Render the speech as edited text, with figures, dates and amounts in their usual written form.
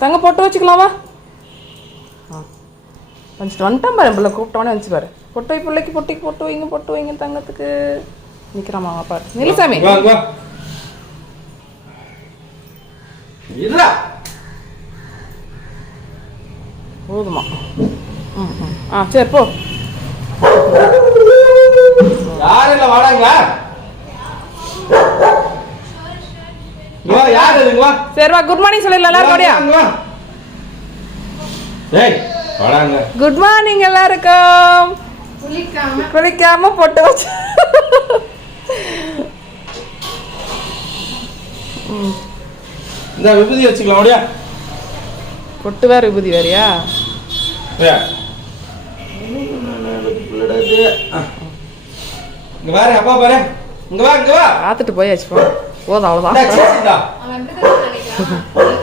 தங்க பொட்டு வச்சுக்கலாமா? வந்துட்டு வந்துட்டான் பாரு, பிள்ளை கூப்பிட்டோன்னே வந்துச்சு பாரு. பொட்டு வை பிள்ளைக்கு, பொட்டு வைங்க தங்கத்துக்கு. நிற்கிறாமா பாரு. நிலுசாமி போதுமா? சரி போ. யாரும் இல்லை வாடாங்க. சரி வா, குட் மார்னிங் சொல்லிடலாம் எல்லாரும். குட் மார்னிங் எல்லாருக்கும். குளிக்காம பொட்டு வச்சு இந்த விபூதி வச்சுக்கலாம். அப்படியா? பொட்டு வேற விபூதி வேறையா? இங்க பாரு, அப்பா பாரு, இங்க வா. பார்த்துட்டு போயாச்சு. போதும், அவ்வளோதான்.